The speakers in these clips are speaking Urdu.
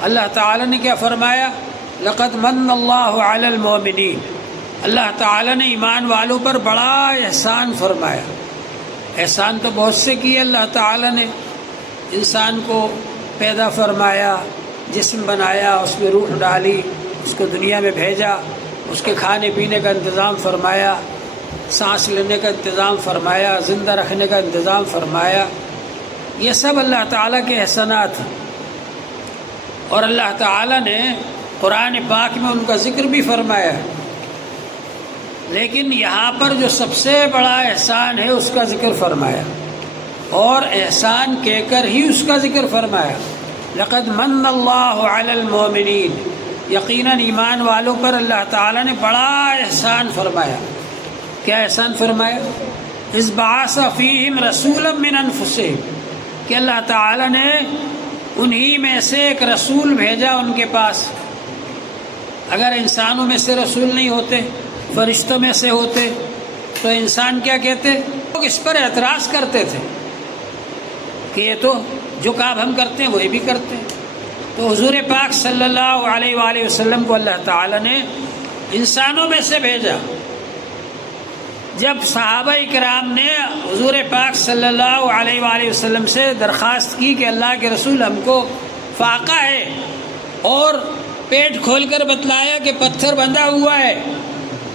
اللہ تعالیٰ نے کیا فرمایا؟ لقد من اللہ علی المؤمنین، اللہ تعالیٰ نے ایمان والوں پر بڑا احسان فرمایا۔ احسان تو بہت سے کیے اللہ تعالیٰ نے، انسان کو پیدا فرمایا، جسم بنایا، اس میں روح ڈالی، اس کو دنیا میں بھیجا، اس کے کھانے پینے کا انتظام فرمایا، سانس لینے کا انتظام فرمایا، زندہ رکھنے کا انتظام فرمایا۔ یہ سب اللہ تعالیٰ کے احسانات ہیں، اور اللہ تعالیٰ نے قرآن پاک میں ان کا ذکر بھی فرمایا ہے، لیکن یہاں پر جو سب سے بڑا احسان ہے اس کا ذکر فرمایا، اور احسان کہہ کر ہی اس کا ذکر فرمایا۔ لقد من اللہ علی المؤمنین، یقیناً ایمان والوں پر اللہ تعالیٰ نے بڑا احسان فرمایا۔ کیا احسان فرمایا؟ اذ بعث فیہم رسولا من انفسہم، کہ اللہ تعالیٰ نے انہی میں سے ایک رسول بھیجا ان کے پاس۔ اگر انسانوں میں سے رسول نہیں ہوتے، فرشتوں میں سے ہوتے، تو انسان کیا کہتے؟ لوگ اس پر اعتراض کرتے تھے کہ یہ تو جو کام ہم کرتے ہیں وہی بھی کرتے ہیں۔ تو حضور پاک صلی اللہ علیہ وآلہ وسلم کو اللہ تعالیٰ نے انسانوں میں سے بھیجا۔ جب صحابہ کرام نے حضور پاک صلی اللہ علیہ وآلہ وسلم سے درخواست کی کہ اللہ کے رسول ہم کو فاقہ ہے، اور پیٹ کھول کر بتلایا کہ پتھر بندھا ہوا ہے،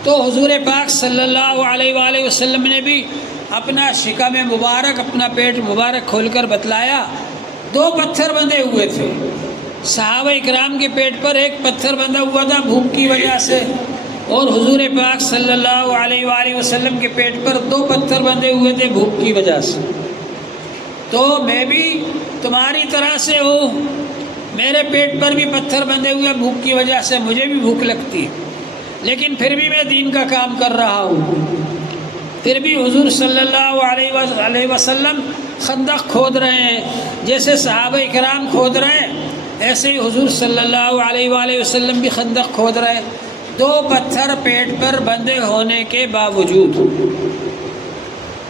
تو حضور پاک صلی اللہ علیہ وآلہ وسلم نے بھی اپنا شکم مبارک، اپنا پیٹ مبارک کھول کر بتلایا۔ 2 پتھر بندھے ہوئے تھے صحابہ اکرام کے پیٹ پر، ایک پتھر بندھا ہوا تھا بھوک کی وجہ سے، اور حضور پاک صلی اللہ علیہ وآلہ وسلم کے پیٹ پر 2 پتھر بندھے ہوئے تھے بھوک کی وجہ سے۔ تو میں بھی تمہاری طرح سے ہوں، میرے پیٹ پر بھی پتھر بندھے ہوئے بھوک کی وجہ سے، مجھے بھی بھوک لگتی ہے، لیکن پھر بھی میں دین کا کام کر رہا ہوں۔ پھر بھی حضور صلی اللہ علیہ وسلم خندق کھود رہے ہیں، جیسے صحابہ کرام کھود رہے ہیں، ایسے ہی حضور صلی اللہ علیہ وآلہ وسلم بھی خندق کھود رہے ہیں، 2 پتھر پیٹ پر بندھے ہونے کے باوجود۔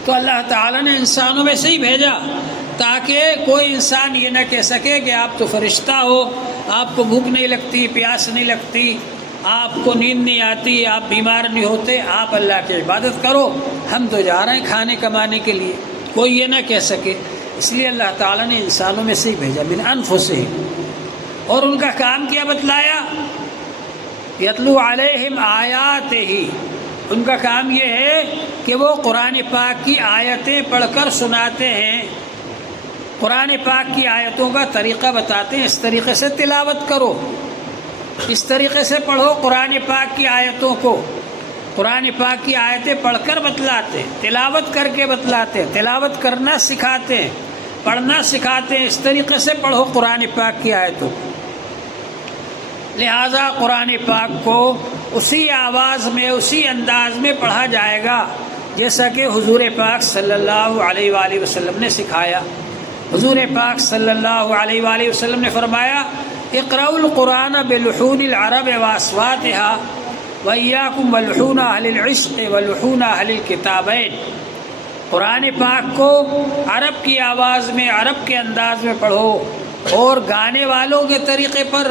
تو اللہ تعالیٰ نے انسانوں میں سے ہی بھیجا تاکہ کوئی انسان یہ نہ کہہ سکے کہ آپ تو فرشتہ ہو، آپ کو بھوک نہیں لگتی، پیاس نہیں لگتی، آپ کو نیند نہیں آتی، آپ بیمار نہیں ہوتے، آپ اللہ کی عبادت کرو، ہم تو جا رہے ہیں کھانے کمانے کے لیے، کوئی یہ نہ کہہ سکے۔ اس لیے اللہ تعالیٰ نے انسانوں میں سے ہی بھیجا، من انفسہم، اور ان کا کام کیا بتلایا؟ یتلو علیہم آیاتہ، ان کا کام یہ ہے کہ وہ قرآن پاک کی آیتیں پڑھ کر سناتے ہیں، قرآن پاک کی آیتوں کا طریقہ بتاتے ہیں، اس طریقے سے تلاوت کرو، اس طریقے سے پڑھو قرآن پاک کی آیتوں کو۔ قرآن پاک کی آیتیں پڑھ کر بتلاتے ہیں، تلاوت کر کے بتلاتے ہیں، تلاوت کرنا سکھاتے ہیں، پڑھنا سکھاتے ہیں، اس طریقے سے پڑھو قرآن پاک کی آیتوں کو۔ لہٰذا قرآن پاک کو اسی آواز میں، اسی انداز میں پڑھا جائے گا جیسا کہ حضور پاک صلی اللہ علیہ وآلہ وسلم نے سکھایا۔ حضور پاک صلی اللہ علیہ وآلہ وسلم نے فرمایا، اقرؤوا القرآن بلحون العرب واصواتها وإياكم ولحون اہل العشق ولحون اہل الکتابین۔ قرآن پاک کو عرب کی آواز میں، عرب کے انداز میں پڑھو، اور گانے والوں کے طریقے پر،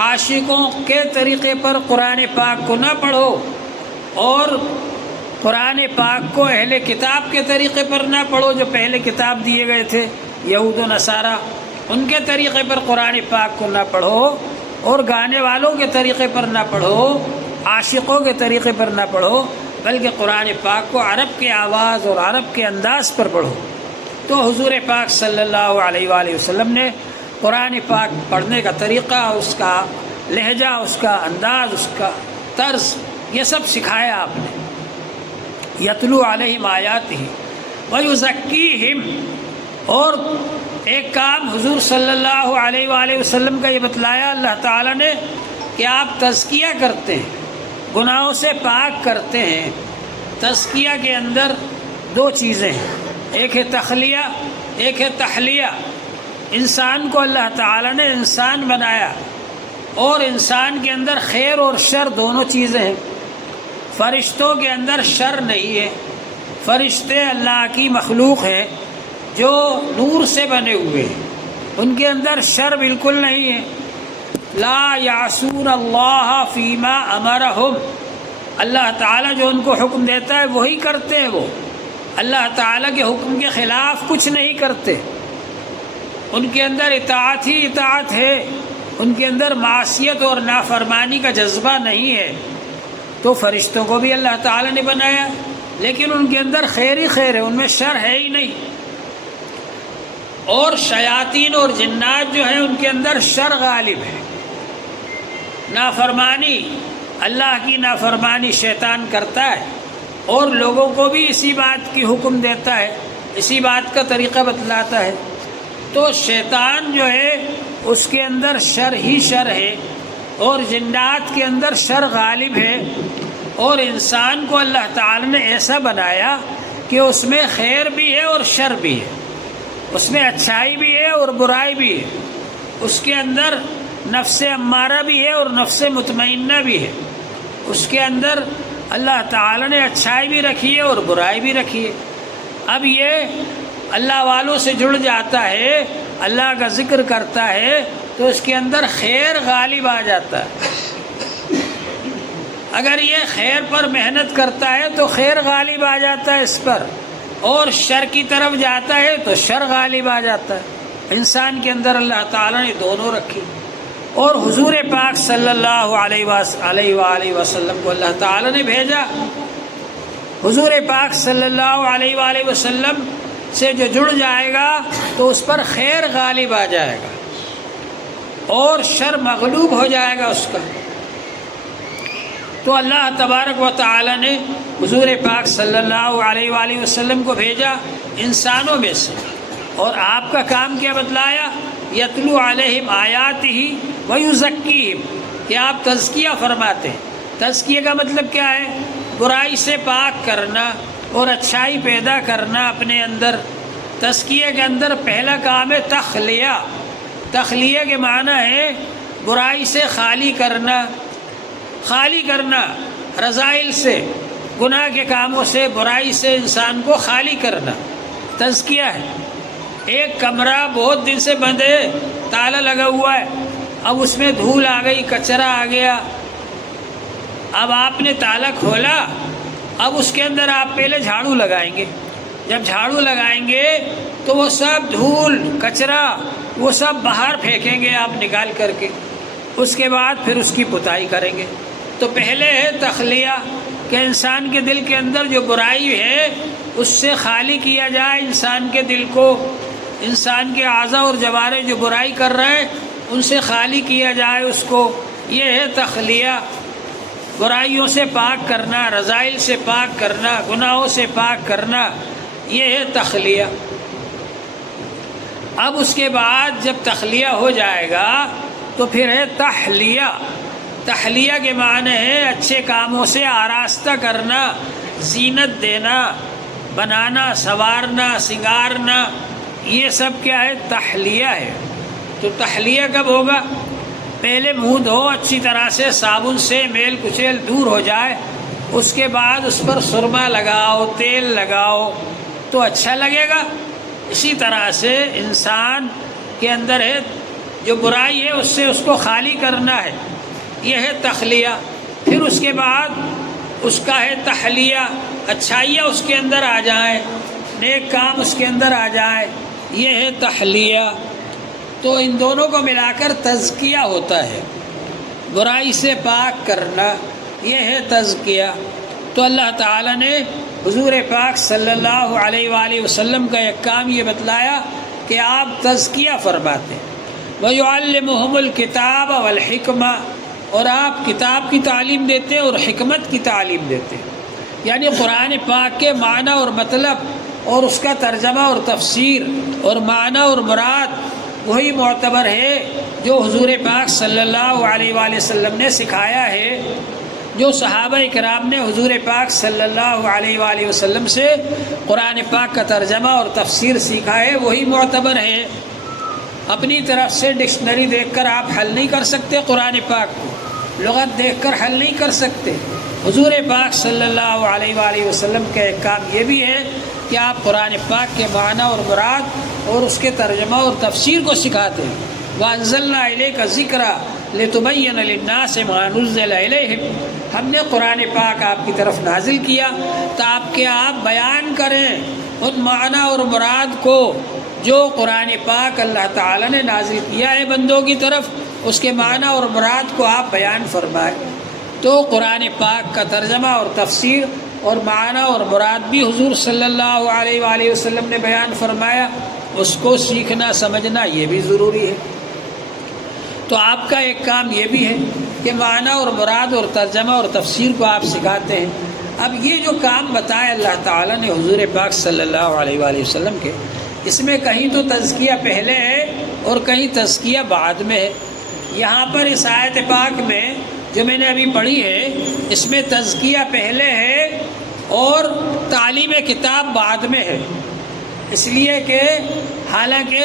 عاشقوں کے طریقے پر قرآن پاک کو نہ پڑھو، اور قرآن پاک کو اہل کتاب کے طریقے پر نہ پڑھو، جو پہلے کتاب دیے گئے تھے یہود و نصارہ، ان کے طریقے پر قرآن پاک کو نہ پڑھو، اور گانے والوں کے طریقے پر نہ پڑھو، عاشقوں کے طریقے پر نہ پڑھو، بلکہ قرآن پاک کو عرب کے آواز اور عرب کے انداز پر پڑھو۔ تو حضور پاک صلی اللہ علیہ وآلہ وسلم نے قرآن پاک پڑھنے کا طریقہ، اس کا لہجہ، اس کا انداز، اس کا طرز، یہ سب سکھایا آپ نے۔ یتلو علیہم آیاتہ ویزکیہم، اور ایک کام حضور صلی اللہ علیہ وآلہ وسلم کا یہ بتلایا اللہ تعالیٰ نے کہ آپ تزکیہ کرتے ہیں، گناہوں سے پاک کرتے ہیں۔ تزکیہ کے اندر 2 چیزیں ہیں، ایک ہے تخلیہ، ایک ہے تحلیہ۔ انسان کو اللہ تعالیٰ نے انسان بنایا، اور انسان کے اندر خیر اور شر دونوں چیزیں ہیں۔ فرشتوں کے اندر شر نہیں ہے، فرشتے اللہ کی مخلوق ہیں جو نور سے بنے ہوئے ہیں، ان کے اندر شر بالکل نہیں ہے۔ لا یعصون اللہ فیما امرہم، اللہ تعالیٰ جو ان کو حکم دیتا ہے وہی کرتے ہیں، وہ اللہ تعالیٰ کے حکم کے خلاف کچھ نہیں کرتے، ان کے اندر اطاعت ہی اطاعت ہے، ان کے اندر معصیت اور نافرمانی کا جذبہ نہیں ہے۔ تو فرشتوں کو بھی اللہ تعالیٰ نے بنایا، لیکن ان کے اندر خیر ہی خیر ہے، ان میں شر ہے ہی نہیں۔ اور شیاطین اور جنات جو ہیں ان کے اندر شر غالب ہے، نافرمانی، اللہ کی نافرمانی شیطان کرتا ہے اور لوگوں کو بھی اسی بات کی حکم دیتا ہے، اسی بات کا طریقہ بتلاتا ہے۔ تو شیطان جو ہے اس کے اندر شر ہی شر ہے، اور جنات کے اندر شر غالب ہے، اور انسان کو اللہ تعالی نے ایسا بنایا کہ اس میں خیر بھی ہے اور شر بھی ہے، اس میں اچھائی بھی ہے اور برائی بھی ہے، اس کے اندر نفس امارہ بھی ہے اور نفس مطمئنہ بھی ہے، اس کے اندر اللہ تعالی نے اچھائی بھی رکھی ہے اور برائی بھی رکھی ہے۔ اب یہ اللہ والوں سے جڑ جاتا ہے، اللہ کا ذکر کرتا ہے تو اس کے اندر خیر غالب آ جاتا ہے۔ اگر یہ خیر پر محنت کرتا ہے تو خیر غالب آ جاتا ہے اس پر، اور شر کی طرف جاتا ہے تو شر غالب آ جاتا ہے۔ انسان کے اندر اللہ تعالیٰ نے دونوں رکھی، اور حضور پاک صلی اللہ علیہ وآلہ وسلم کو اللہ تعالیٰ نے بھیجا۔ حضور پاک صلی اللہ علیہ وآلہ وسلم سے جو جڑ جائے گا تو اس پر خیر غالب آ جائے گا اور شر مغلوب ہو جائے گا اس کا۔ تو اللہ تبارک و تعالی نے حضور پاک صلی اللہ علیہ وآلہ وسلم کو بھیجا انسانوں میں سے، اور آپ کا کام کیا بتلایا؟ یتلو علیہم آیاتہ ویزکیہم، کہ آپ تزکیہ فرماتے ہیں۔ تزکیہ کا مطلب کیا ہے؟ برائی سے پاک کرنا اور اچھائی پیدا کرنا اپنے اندر۔ تزکیہ کے اندر پہلا کام ہے تخلیہ۔ تخلیہ کے معنی ہے برائی سے خالی کرنا، خالی کرنا رذائل سے، گناہ کے کاموں سے، برائی سے انسان کو خالی کرنا تزکیہ ہے۔ ایک کمرہ بہت دن سے بند ہے، تالا لگا ہوا ہے، اب اس میں دھول آ گئی، کچرا آ گیا، اب آپ نے تالا کھولا، اب اس کے اندر آپ پہلے جھاڑو لگائیں گے۔ جب جھاڑو لگائیں گے تو وہ سب دھول کچرا وہ سب باہر پھینکیں گے آپ نکال کر کے، اس کے بعد پھر اس کی پتائی کریں گے۔ تو پہلے ہے تخلیہ، کہ انسان کے دل کے اندر جو برائی ہے اس سے خالی کیا جائے انسان کے دل کو، انسان کے اعضاء اور جوارح جو برائی کر رہے ہیں ان سے خالی کیا جائے اس کو، یہ ہے تخلیہ۔ برائیوں سے پاک کرنا، رذائل سے پاک کرنا، گناہوں سے پاک کرنا، یہ ہے تخلیہ۔ اب اس کے بعد جب تخلیہ ہو جائے گا تو پھر ہے تحلیہ۔ تحلیہ کے معنی ہے اچھے کاموں سے آراستہ کرنا، زینت دینا، بنانا، سنوارنا، سنگارنا، یہ سب کیا ہے؟ تحلیہ ہے۔ تو تحلیہ کب ہوگا؟ پہلے منہ دھو اچھی طرح سے، صابن سے میل کچیل دور ہو جائے، اس کے بعد اس پر سرما لگاؤ، تیل لگاؤ تو اچھا لگے گا۔ اسی طرح سے انسان کے اندر ہے جو برائی ہے اس سے اس کو خالی کرنا ہے، یہ ہے تخلیہ۔ پھر اس کے بعد اس کا ہے تحلیہ، اچھائیاں اس کے اندر آ جائیں، نیک کام اس کے اندر آ جائے، یہ ہے تحلیہ۔ تو ان دونوں کو ملا کر تزکیہ ہوتا ہے، برائی سے پاک کرنا، یہ ہے تزکیہ۔ تو اللہ تعالیٰ نے حضور پاک صلی اللہ علیہ وآلہ وسلم کا ایک کام یہ بتلایا کہ آپ تزکیہ فرماتے ہیں۔ وَيُعَلِّمُهُمُ الْكِتَابَ وَالْحِكْمَةَ، اور آپ کتاب کی تعلیم دیتے ہیں اور حکمت کی تعلیم دیتے ہیں، یعنی قرآن پاک کے معنی اور مطلب اور اس کا ترجمہ اور تفسیر اور معنی اور مراد وہی معتبر ہے جو حضور پاک صلی اللہ علیہ وآلہ وسلم نے سکھایا ہے، جو صحابہ کرام نے حضور پاک صلی اللہ علیہ وآلہ وسلم سے قرآن پاک کا ترجمہ اور تفسیر سیکھا ہے، وہی معتبر ہے۔ اپنی طرف سے ڈکشنری دیکھ کر آپ حل نہیں کر سکتے قرآن پاک کو، لغت دیکھ کر حل نہیں کر سکتے۔ حضور پاک صلی اللہ علیہ وآلہ وسلم کا ایک کام یہ بھی ہے کہ آپ قرآن پاک کے معنی اور مراد اور اس کے ترجمہ اور تفسیر کو سکھاتے ہیں۔ وَأَنزَلْنَا إِلَيْكَ الذِّكْرَ لِتُبَيِّنَ لِلنَّاسِ مَا نُزِّلَ إِلَيْهِمْ، ہم نے قرآن پاک آپ کی طرف نازل کیا تاکہ آپ بیان کریں ان معنی اور مراد کو جو قرآن پاک اللہ تعالیٰ نے نازل کیا ہے بندوں کی طرف، اس کے معنی اور مراد کو آپ بیان فرمائیں۔ تو قرآن پاک کا ترجمہ اور تفسیر اور معنی اور مراد بھی حضور صلی اللہ علیہ وآلہ وسلم نے بیان فرمایا، اس کو سیکھنا سمجھنا یہ بھی ضروری ہے۔ تو آپ کا ایک کام یہ بھی ہے کہ معنی اور مراد اور ترجمہ اور تفسیر کو آپ سکھاتے ہیں۔ اب یہ جو کام بتایا اللہ تعالیٰ نے حضور پاک صلی اللہ علیہ وآلہ وسلم کے، اس میں کہیں تو تزکیہ پہلے ہے اور کہیں تزکیہ بعد میں ہے۔ یہاں پر اس آیت پاک میں جو میں نے ابھی پڑھی ہے، اس میں تزکیہ پہلے ہے اور تعلیم کتاب بعد میں ہے، اس لیے کہ حالانکہ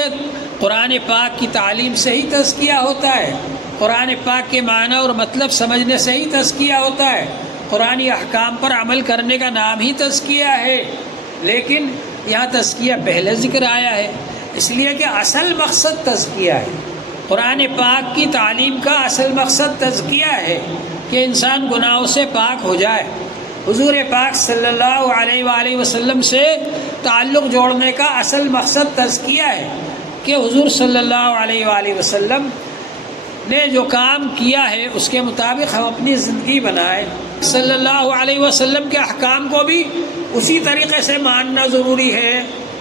قرآن پاک کی تعلیم سے ہی تزکیہ ہوتا ہے، قرآن پاک کے معنی اور مطلب سمجھنے سے ہی تزکیہ ہوتا ہے، قرآنی احکام پر عمل کرنے کا نام ہی تزکیہ ہے، لیکن یہاں تزکیہ پہلے ذکر آیا ہے، اس لیے کہ اصل مقصد تزکیہ ہے۔ قرآن پاک کی تعلیم کا اصل مقصد تزکیہ ہے کہ انسان گناہوں سے پاک ہو جائے۔ حضور پاک صلی اللہ علیہ وآلہ وسلم سے تعلق جوڑنے کا اصل مقصد تزکیہ ہے کہ حضور صلی اللہ علیہ وآلہ وسلم نے جو کام کیا ہے اس کے مطابق ہم اپنی زندگی بنائیں۔ صلی اللہ علیہ وسلم کے احکام کو بھی اسی طریقے سے ماننا ضروری ہے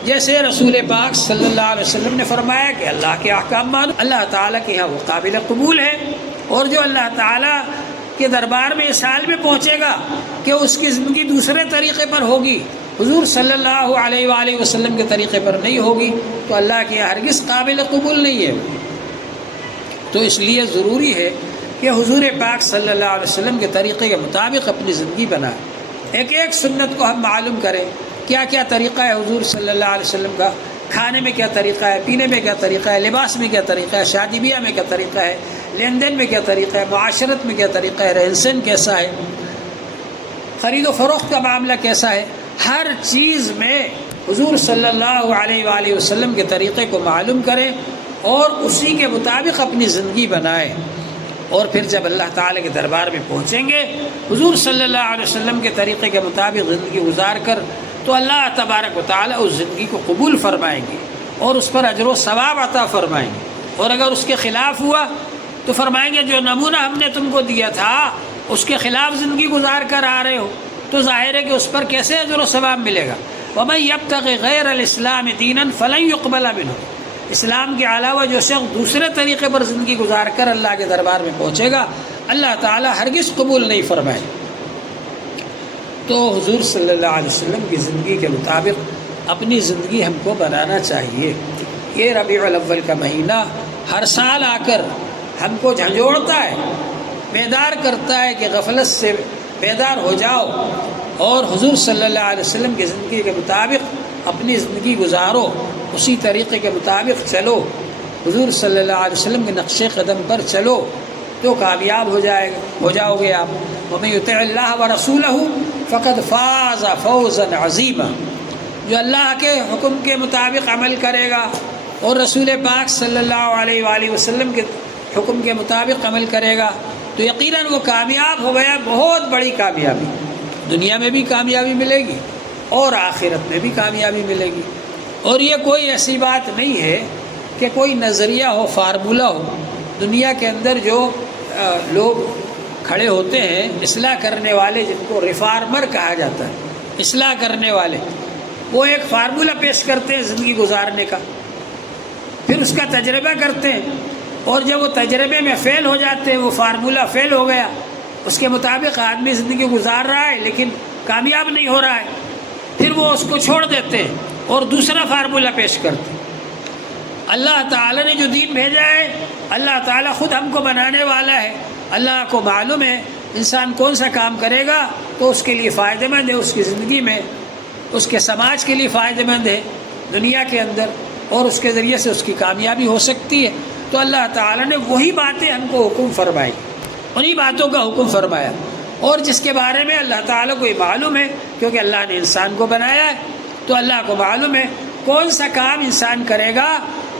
جیسے رسول پاک صلی اللہ علیہ وسلم نے فرمایا کہ اللہ کے احکام مانو، اللہ تعالیٰ کے یہاں وہ قابل قبول ہے، اور جو اللہ تعالیٰ کے دربار میں اس حال میں پہنچے گا کہ اس کی زندگی دوسرے طریقے پر ہوگی، حضور صلی اللہ علیہ وآلہ وسلم کے طریقے پر نہیں ہوگی، تو اللہ کے یہاں ہرگز قابل قبول نہیں ہے۔ تو اس لیے ضروری ہے کہ حضور پاک صلی اللہ علیہ وسلم کے طریقے کے مطابق اپنی زندگی بنائیں، ایک ایک سنت کو ہم معلوم کریں، کیا کیا طریقہ ہے حضور صلی اللہ علیہ وسلم کا، کھانے میں کیا طریقہ ہے، پینے میں کیا طریقہ ہے، لباس میں کیا طریقہ ہے، شادی بیاہ میں کیا طریقہ ہے، لین دین میں کیا طریقہ ہے، معاشرت میں کیا طریقہ ہے، رہن سہن کیسا ہے، خرید و فروخت کا معاملہ کیسا ہے، ہر چیز میں حضور صلی اللہ علیہ وآلہ وسلم کے طریقے کو معلوم کریں اور اسی کے مطابق اپنی زندگی بنائیں، اور پھر جب اللہ تعالیٰ کے دربار میں پہنچیں گے حضور صلی اللہ علیہ وسلم کے طریقے کے مطابق زندگی گزار کر، تو اللہ تبارک و تعالیٰ اس زندگی کو قبول فرمائیں گے اور اس پر اجر و ثواب عطا فرمائیں گے، اور اگر اس کے خلاف ہوا تو فرمائیں گے جو نمونہ ہم نے تم کو دیا تھا اس کے خلاف زندگی گزار کر آ رہے ہو، تو ظاہر ہے کہ اس پر کیسے اجر و ثواب ملے گا۔ وَمَن يَبْتَغِ غَيْرَ الْإِسْلَامِ دِينًا فَلَن يُقْبَلَ مِنْهُ، اسلام کے علاوہ جو شخص دوسرے طریقے پر زندگی گزار کر اللہ کے دربار میں پہنچے گا اللہ تعالیٰ ہرگز قبول نہیں فرمائے۔ تو حضور صلی اللہ علیہ وسلم کی زندگی کے مطابق اپنی زندگی ہم کو بنانا چاہیے۔ یہ ربیع الاول کا مہینہ ہر سال آ کر ہم کو جھنجھوڑتا ہے، بیدار کرتا ہے کہ غفلت سے بیدار ہو جاؤ اور حضور صلی اللہ علیہ وسلم کی زندگی کے مطابق اپنی زندگی گزارو، اسی طریقے کے مطابق چلو، حضور صلی اللہ علیہ وسلم کے نقش قدم پر چلو تو کامیاب ہو جاؤ گے آپ۔ وَمَن يُطِعِ اللَّهَ وَرَسُولَهُ فَقَدْ فَازَ فَوْزًا عَظِيمًا، جو اللہ کے حکم کے مطابق عمل کرے گا اور رسول پاک صلی اللہ علیہ وآلہ وسلم کے حکم کے مطابق عمل کرے گا تو یقیناً وہ کامیاب ہو گیا، بہت بڑی کامیابی، دنیا میں بھی کامیابی ملے گی اور آخرت میں بھی کامیابی ملے گی۔ اور یہ کوئی ایسی بات نہیں ہے کہ کوئی نظریہ ہو، فارمولہ ہو۔ دنیا کے اندر جو لوگ کھڑے ہوتے ہیں اصلاح کرنے والے، جن کو ریفارمر کہا جاتا ہے، اصلاح کرنے والے، وہ ایک فارمولہ پیش کرتے ہیں زندگی گزارنے کا، پھر اس کا تجربہ کرتے ہیں، اور جب وہ تجربے میں فیل ہو جاتے ہیں، وہ فارمولہ فیل ہو گیا، اس کے مطابق آدمی زندگی گزار رہا ہے لیکن کامیاب نہیں ہو رہا ہے، پھر وہ اس کو چھوڑ دیتے ہیں اور دوسرا فارمولہ پیش کرتے ہیں۔ اللہ تعالیٰ نے جو دین بھیجا ہے، اللہ تعالیٰ خود ہم کو بنانے والا ہے، اللہ کو معلوم ہے انسان کون سا کام کرے گا تو اس کے لیے فائدہ مند ہے، اس کی زندگی میں، اس کے سماج کے لیے فائدہ مند ہے دنیا کے اندر، اور اس کے ذریعے سے اس کی کامیابی ہو سکتی ہے۔ تو اللہ تعالیٰ نے وہی باتیں ہم کو حکم فرمائی، انہی باتوں کا حکم فرمایا، اور جس کے بارے میں اللہ تعالیٰ کو یہ معلوم ہے کیونکہ اللہ نے انسان کو بنایا ہے، تو اللہ کو معلوم ہے کون سا کام انسان کرے گا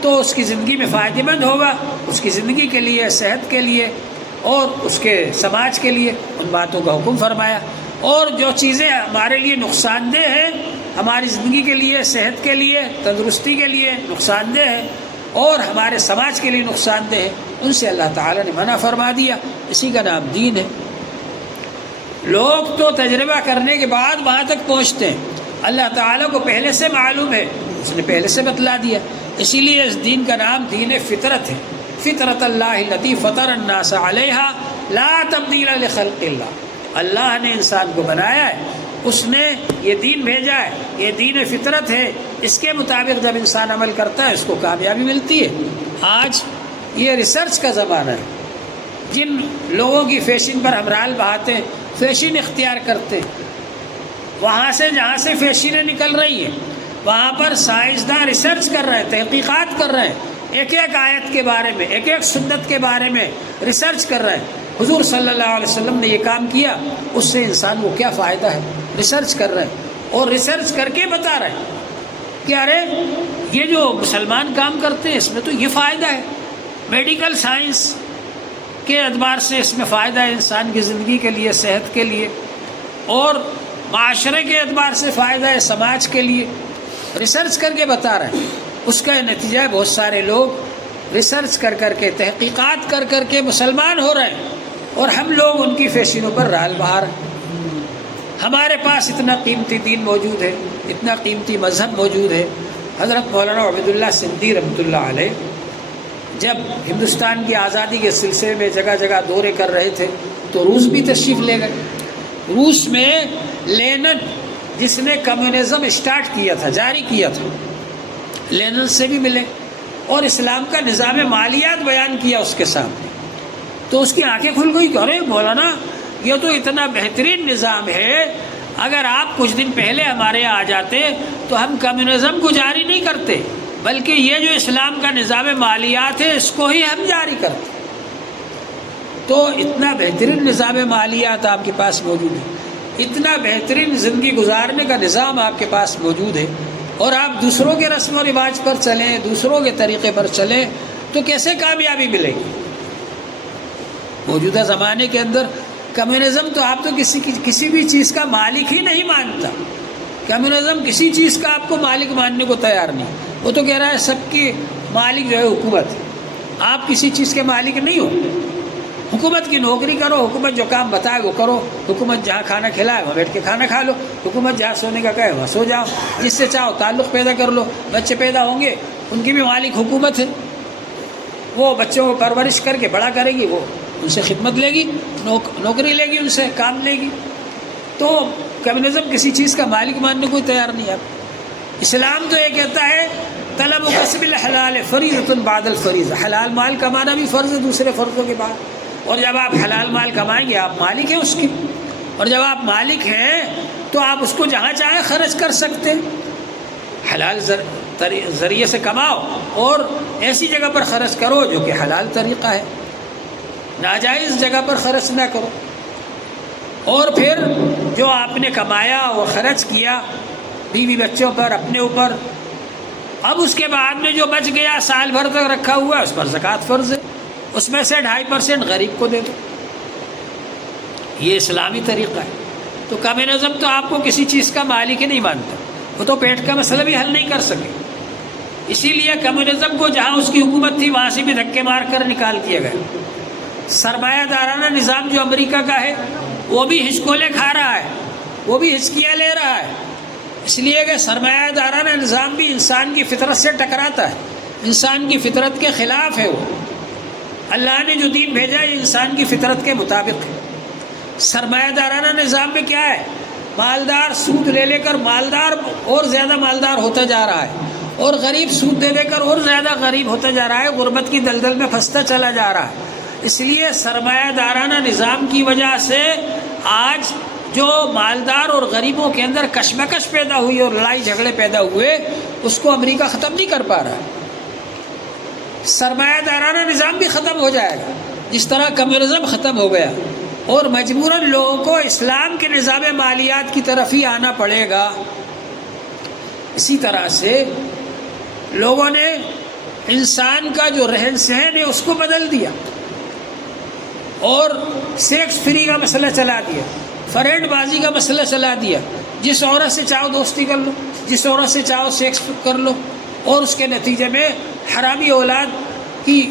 تو اس کی زندگی میں فائدہ مند ہوگا، اس کی زندگی کے لیے، صحت کے لیے اور اس کے سماج کے لیے ان باتوں کا حکم فرمایا۔ اور جو چیزیں ہمارے لیے نقصان دہ ہیں، ہماری زندگی کے لیے، صحت کے لیے، تندرستی کے لیے نقصان دہ ہے اور ہمارے سماج کے لیے نقصان دہ ہے، ان سے اللہ تعالیٰ نے منع فرما دیا۔ اسی کا نام دین ہے۔ لوگ تو تجربہ کرنے کے بعد وہاں تک پہنچتے ہیں، اللہ تعالیٰ کو پہلے سے معلوم ہے، اس نے پہلے سے بتلا دیا۔ اسی لیے اس دین کا نام دین فطرت ہے۔ فطرت اللہ التی فطر الناس علیہا لا تبدیل لخلق اللہ۔ اللہ نے انسان کو بنایا ہے، اس نے یہ دین بھیجا ہے، یہ دین فطرت ہے، اس کے مطابق جب انسان عمل کرتا ہے اس کو کامیابی ملتی ہے۔ آج یہ ریسرچ کا زمانہ ہے، جن لوگوں کی فیشن پر ہم رال بہاتے ہیں، فیشن اختیار کرتے ہیں، وہاں سے جہاں سے فیشنیں نکل رہی ہیں وہاں پر سائنسداں ریسرچ کر رہے ہیں، تحقیقات کر رہے ہیں، ایک ایک آیت کے بارے میں، ایک ایک سنت کے بارے میں ریسرچ کر رہے ہیں۔ حضور صلی اللہ علیہ وسلم نے یہ کام کیا، اس سے انسان کو کیا فائدہ ہے، ریسرچ کر رہے ہیں اور ریسرچ کر کے بتا رہے ہیں کہ ارے یہ جو مسلمان کام کرتے ہیں اس میں تو یہ فائدہ ہے، میڈیکل سائنس کے اعتبار سے اس میں فائدہ ہے انسان کی زندگی کے لیے، صحت کے لیے، اور معاشرے کے اعتبار سے فائدہ ہے سماج کے لیے۔ ریسرچ کر کے بتا رہے ہیں، اس کا نتیجہ ہے بہت سارے لوگ ریسرچ کر کر کے، تحقیقات کر کر کے مسلمان ہو رہے ہیں اور ہم لوگ ان کی فیشنوں پر رال بہا رہے ہیں۔ ہمارے پاس اتنا قیمتی دین موجود ہے، اتنا قیمتی مذہب موجود ہے۔ حضرت مولانا عبیداللہ سندھی رحمۃ اللہ علیہ جب ہندوستان کی آزادی کے سلسلے میں جگہ جگہ دورے کر رہے تھے تو روس بھی تشریف لے گئے۔ روس میں لینن، جس نے کمیونزم اسٹارٹ کیا تھا، جاری کیا تھا، لینن سے بھی ملے اور اسلام کا نظام مالیات بیان کیا اس کے سامنے۔ تو اس کی آنکھیں کھل گئی کہ ارے مولانا یہ تو اتنا بہترین نظام ہے، اگر آپ کچھ دن پہلے ہمارے یہاں آ جاتے تو ہم کمیونزم کو جاری نہیں کرتے بلکہ یہ جو اسلام کا نظام مالیات ہے اس کو ہی ہم جاری کرتے۔ تو اتنا بہترین نظام مالیات آپ کے پاس موجود ہے، اتنا بہترین زندگی گزارنے کا نظام آپ کے پاس موجود ہے، اور آپ دوسروں کے رسم و رواج پر چلیں، دوسروں کے طریقے پر چلیں تو کیسے کامیابی ملے گی؟ موجودہ زمانے کے اندر کمیونزم تو آپ تو کسی بھی چیز کا مالک ہی نہیں مانتا۔ کمیونزم کسی چیز کا آپ کو مالک ماننے کو تیار نہیں، وہ تو کہہ رہا ہے سب کی مالک جو ہے حکومت ہے، آپ کسی چیز کے مالک نہیں ہو۔ حکومت کی نوکری کرو، حکومت جو کام بتائے وہ کرو، حکومت جہاں کھانا کھلائے وہاں بیٹھ کے کھانا کھا لو، حکومت جہاں سونے کا کہے وہاں سو جاؤ، جس سے چاہو تعلق پیدا کر لو۔ بچے پیدا ہوں گے ان کی بھی مالک حکومت ہے، وہ بچوں کو پرورش کر کے بڑا کرے گی، وہ ان سے خدمت لے گی، نوکری لے گی، ان سے کام لے گی۔ تو کمیونزم کسی چیز کا مالک ماننے کو تیار نہیں ہے۔ اسلام تو یہ کہتا ہے طلب و کسب الحلال فریضۃ بعد الفریضہ، حلال مال کمانا بھی فرض ہے دوسرے فرضوں کے بعد، اور جب آپ حلال مال کمائیں گے آپ مالک ہیں اس کی، اور جب آپ مالک ہیں تو آپ اس کو جہاں چاہیں خرچ کر سکتے ہیں۔ حلال ذریعے سے کماؤ اور ایسی جگہ پر خرچ کرو جو کہ حلال طریقہ ہے، ناجائز جگہ پر خرچ نہ کرو۔ اور پھر جو آپ نے کمایا وہ خرچ کیا بیوی بچوں پر، اپنے اوپر، اب اس کے بعد میں جو بچ گیا سال بھر تک رکھا ہوا ہے اس پر زکوٰۃ فرض ہے، اس میں سے 2.5% غریب کو دے دو۔ یہ اسلامی طریقہ ہے۔ تو کمیونزم تو آپ کو کسی چیز کا مالک ہی نہیں مانتا، وہ تو پیٹ کا مسئلہ بھی حل نہیں کر سکے۔ اسی لیے کمیونزم کو جہاں اس کی حکومت تھی وہاں سے بھی دھکے مار کر نکال دیا گیا۔ سرمایہ دارانہ نظام جو امریکہ کا ہے وہ بھی ہچکولے کھا رہا ہے، وہ بھی ہچکیاں لے رہا ہے، اس لیے کہ سرمایہ دارانہ نظام بھی انسان کی فطرت سے ٹکراتا ہے، انسان کی فطرت کے خلاف ہے۔ وہ اللہ نے جو دین بھیجا ہے انسان کی فطرت کے مطابق ہے۔ سرمایہ دارانہ نظام میں کیا ہے؟ مالدار سود لے لے کر مالدار اور زیادہ مالدار ہوتا جا رہا ہے، اور غریب سود دے دے کر اور زیادہ غریب ہوتا جا رہا ہے، غربت کی دلدل میں پھنستا چلا جا رہا ہے۔ اس لیے سرمایہ دارانہ نظام کی وجہ سے آج جو مالدار اور غریبوں کے اندر کشمکش پیدا ہوئی اور لڑائی جھگڑے پیدا ہوئے اس کو امریکہ ختم نہیں کر پا رہا ہے۔ سرمایہ دارانہ نظام بھی ختم ہو جائے گا جس طرح کمیونزم ختم ہو گیا، اور مجبوراً لوگوں کو اسلام کے نظام مالیات کی طرف ہی آنا پڑے گا۔ اسی طرح سے لوگوں نے انسان کا جو رہن سہن ہے اس کو بدل دیا، اور سیکس فری کا مسئلہ چلا دیا، فرینڈ بازی کا مسئلہ چلا دیا، جس عورت سے چاہو دوستی کر لو، جس عورت سے چاہو سیکس کر لو، اور اس کے نتیجے میں حرامی اولاد کی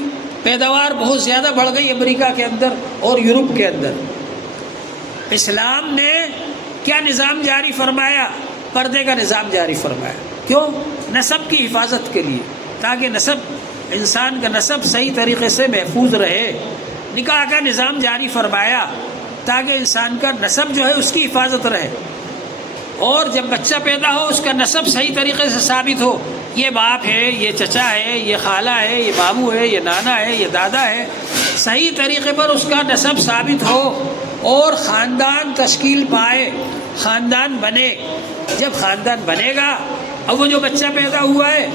پیداوار بہت زیادہ بڑھ گئی امریکہ کے اندر اور یورپ کے اندر۔ اسلام نے کیا نظام جاری فرمایا؟ پردے کا نظام جاری فرمایا۔ کیوں؟ نسب کی حفاظت کے لیے، تاکہ انسان کا نسب صحیح طریقے سے محفوظ رہے۔ نکاح کا نظام جاری فرمایا تاکہ انسان کا نسب جو ہے اس کی حفاظت رہے، اور جب بچہ پیدا ہو اس کا نسب صحیح طریقے سے ثابت ہو، یہ باپ ہے، یہ چچا ہے، یہ خالہ ہے، یہ ماموں ہے، یہ نانا ہے، یہ دادا ہے، صحیح طریقے پر اس کا نسب ثابت ہو اور خاندان تشکیل پائے، خاندان بنے۔ جب خاندان بنے گا، اب وہ جو بچہ پیدا ہوا ہے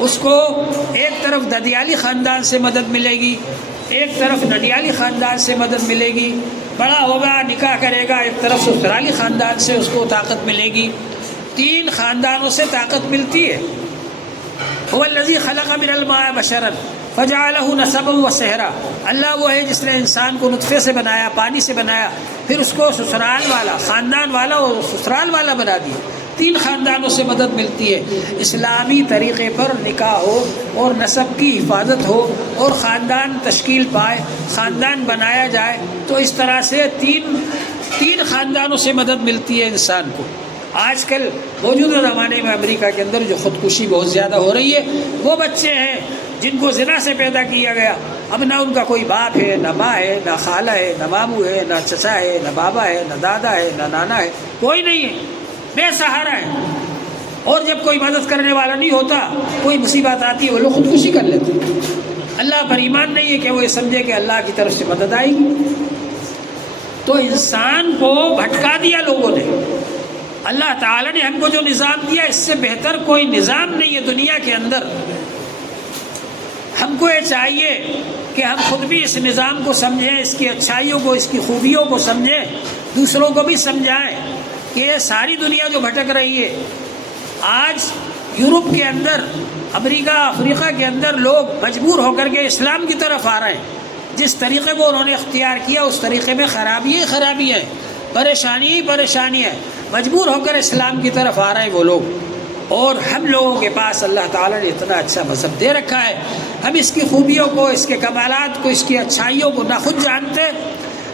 اس کو ایک طرف ددیالی خاندان سے مدد ملے گی، ایک طرف نڈیالی خاندان سے مدد ملے گی، بڑا ہوگا نکاح کرے گا، ایک طرف سسرالی خاندان سے اس کو طاقت ملے گی، 3 خاندانوں سے طاقت ملتی ہے۔ هو الذی خلق من الماء بشرا فجعله نسبا وصہرا، اللہ وہ ہے جس نے انسان کو نطفے سے بنایا، پانی سے بنایا، پھر اس کو سسرال والا، خاندان والا اور سسرال والا بنا دیا۔ 3 خاندانوں سے مدد ملتی ہے۔ اسلامی طریقے پر نکاح ہو اور نسب کی حفاظت ہو اور خاندان تشکیل پائے، خاندان بنایا جائے، تو اس طرح سے 3 خاندانوں سے مدد ملتی ہے انسان کو۔ آج کل موجودہ زمانے میں امریکہ کے اندر جو خودکشی بہت زیادہ ہو رہی ہے، وہ بچے ہیں جن کو زنا سے پیدا کیا گیا، اب نہ ان کا کوئی باپ ہے، نہ ماں ہے، نہ خالہ ہے، نہ ماموں ہے، نہ چچا ہے، نہ بابا ہے، نہ دادا ہے، نہ نانا ہے، کوئی نہیں ہے، بے سہارا ہے۔ اور جب کوئی مدد کرنے والا نہیں ہوتا، کوئی مصیبت آتی ہے، وہ لوگ خودکشی کر لیتے ہیں۔ اللہ پر ایمان نہیں ہے کہ وہ یہ سمجھے کہ اللہ کی طرف سے مدد آئے گی۔ تو انسان کو بھٹکا دیا لوگوں نے۔ اللہ تعالیٰ نے ہم کو جو نظام دیا، اس سے بہتر کوئی نظام نہیں ہے دنیا کے اندر۔ ہم کو یہ چاہیے کہ ہم خود بھی اس نظام کو سمجھیں، اس کی اچھائیوں کو، اس کی خوبیوں کو سمجھیں، دوسروں کو بھی سمجھائیں کہ یہ ساری دنیا جو بھٹک رہی ہے، آج یورپ کے اندر، امریکہ، افریقہ کے اندر لوگ مجبور ہو کر کے اسلام کی طرف آ رہے ہیں۔ جس طریقے کو انہوں نے اختیار کیا اس طریقے میں خرابی ہے، پریشانی ہے، مجبور ہو کر اسلام کی طرف آ رہے ہیں وہ لوگ۔ اور ہم لوگوں کے پاس اللہ تعالیٰ نے اتنا اچھا مذہب دے رکھا ہے، ہم اس کی خوبیوں کو، اس کے کمالات کو، اس کی اچھائیوں کو نہ خود جانتے،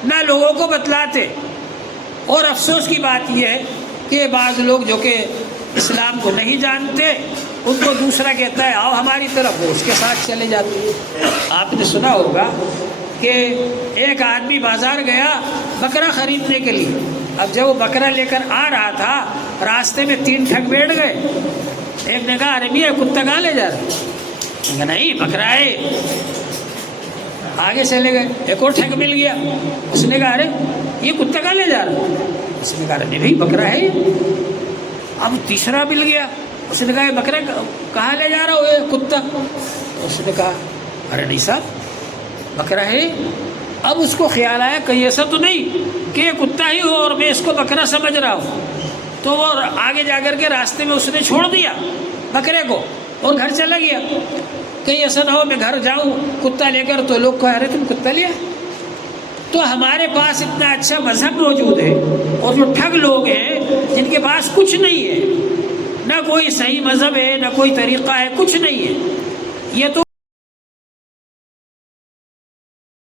نہ لوگوں کو بتلاتے۔ اور افسوس کی بات یہ ہے کہ بعض لوگ جو کہ اسلام کو نہیں جانتے، ان کو دوسرا کہتا ہے آؤ ہماری طرف، وہ اس کے ساتھ چلے جاتے ہیں۔ آپ نے سنا ہوگا کہ ایک آدمی بازار گیا بکرا خریدنے کے لیے، اب جب وہ بکرا لے کر آ رہا تھا، راستے میں 3 ٹھگ بیٹھ گئے۔ ایک نے کہا ارے میاں کتا کہاں لے جا رہے؟ نہیں بکرا ہے۔ آگے چلے گئے، ایک اور ٹھگ مل گیا، اس نے کہا ارے یہ کتا کہاں لے جا رہا؟ اس نے کہا نہیں بھائی بکرا ہے۔ اب تیسرا مل گیا، اس نے کہا بکرا کہاں لے جا رہا ہو یہ کتا؟ اس نے کہا ارے نہیں صاحب بکرا ہے۔ اب اس کو خیال آیا کہیں ایسا تو نہیں کہ یہ کتا ہی ہو اور میں اس کو بکرا سمجھ رہا ہوں، تو وہ آگے جا کر کے راستے میں اس نے چھوڑ دیا بکرے کو اور گھر چلا گیا۔ کہیں ایسا نہ ہو میں گھر جاؤں کتا لے کر تو لوگ کہہ رہے تم کتا لیا۔ تو ہمارے پاس اتنا اچھا مذہب موجود ہے، اور جو ٹھگ لوگ ہیں جن کے پاس کچھ نہیں ہے، نہ کوئی صحیح مذہب ہے، نہ کوئی طریقہ ہے، کچھ نہیں ہے، یہ تو